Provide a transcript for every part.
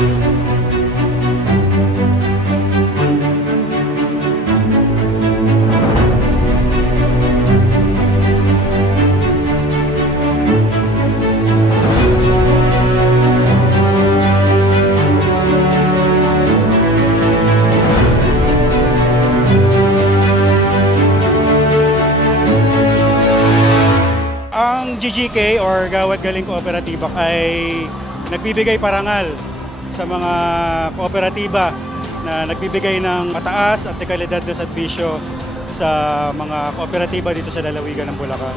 Ang GGK or Gawad Galing Kooperatiba ay nagbibigay parangal sa mga kooperatiba na nagbibigay ng mataas at kalidad na serbisyo sa mga kooperatiba dito sa lalawigan ng Bulacan.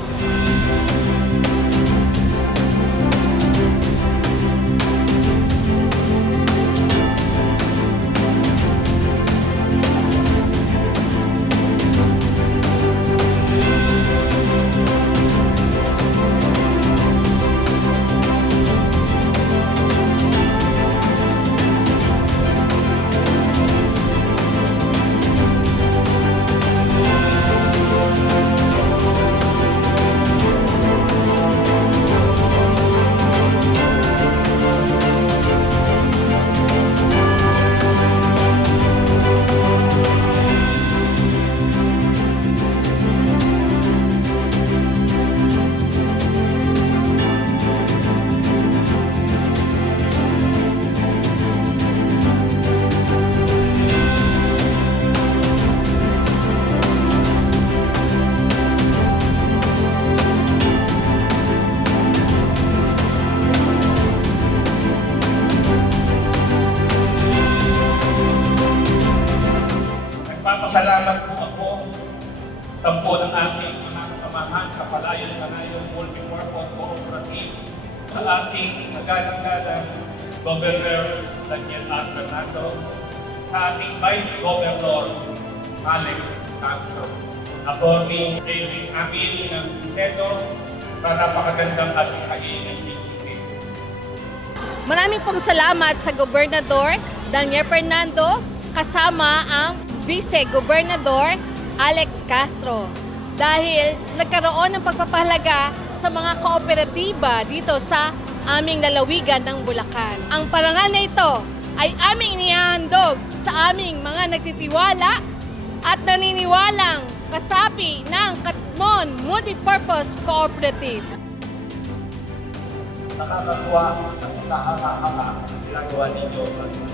Salamat po ako tampo ng ating mga kasamahan sa Palayan Sanayon Multipurpose Cooperative, sa ating nagalang-galang Governor Daniel R. Fernando, sa ating Vice Governor Alex Castro, Atty. David Amil ng Iseto, na napakagandang ating PGK. Maraming pong salamat sa Gobernador Daniel Fernando kasama ang Vice Gobernador Alex Castro dahil nagkaroon ng pagpapahalaga sa mga kooperatiba dito sa aming lalawigan ng Bulacan. Ang parangal na ito ay aming inihahandog sa aming mga nagtitiwala at naniniwalang kasapi ng Katmon Multipurpose Cooperative. Nakakakuha at nakakahanga ang ginagawa ninyo sa ating.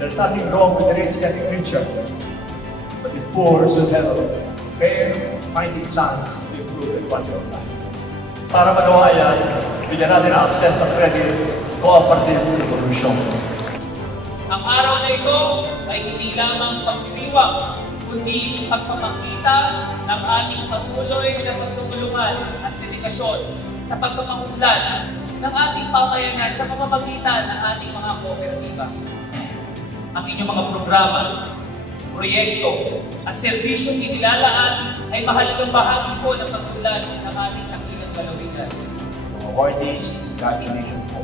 There's nothing wrong with the rich getting richer, but the poor should have a fair, mighty chance to improve the quality of life. Para magawa yan, bigyan natin access sa credit cooperative revolution. Ang araw na ito ay hindi lamang pagdiriwang, kundi pagpapakita ng ating patuloy na pagtutulungan at dedikasyon sa pagpapaunlad ng ating pamayanan sa pamamagitan ng ating mga kooperatiba. Ang inyong mga programa, proyekto at serbisyong inilalaan ay mahalagang bahagi po ng pag-unlad ng ating nakilang lalawigan. Awardees, congratulations po.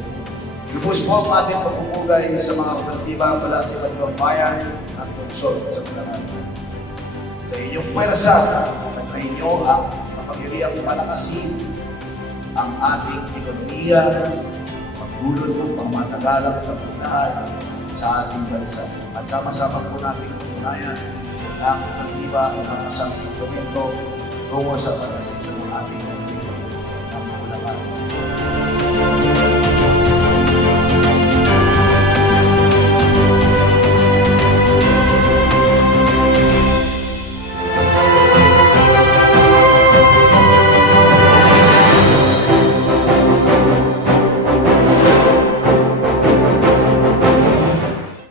Lubos po ang ating pagpupugay sa mga kooperatiba mula sa iba't ibang bayan at lungsod sa Bulacan. Sa inyong pwersa, na inyo ang makapangyarihang palakasin ang ating ekonomiya, pagdulot ng pangmatagalang kapunlahan sa ating bansa. At sama-sama po natin patunayan ng kooperatiba at ang isang instrumento tungo sa pagkasisyon ng ating lalawigan ng Bulacan.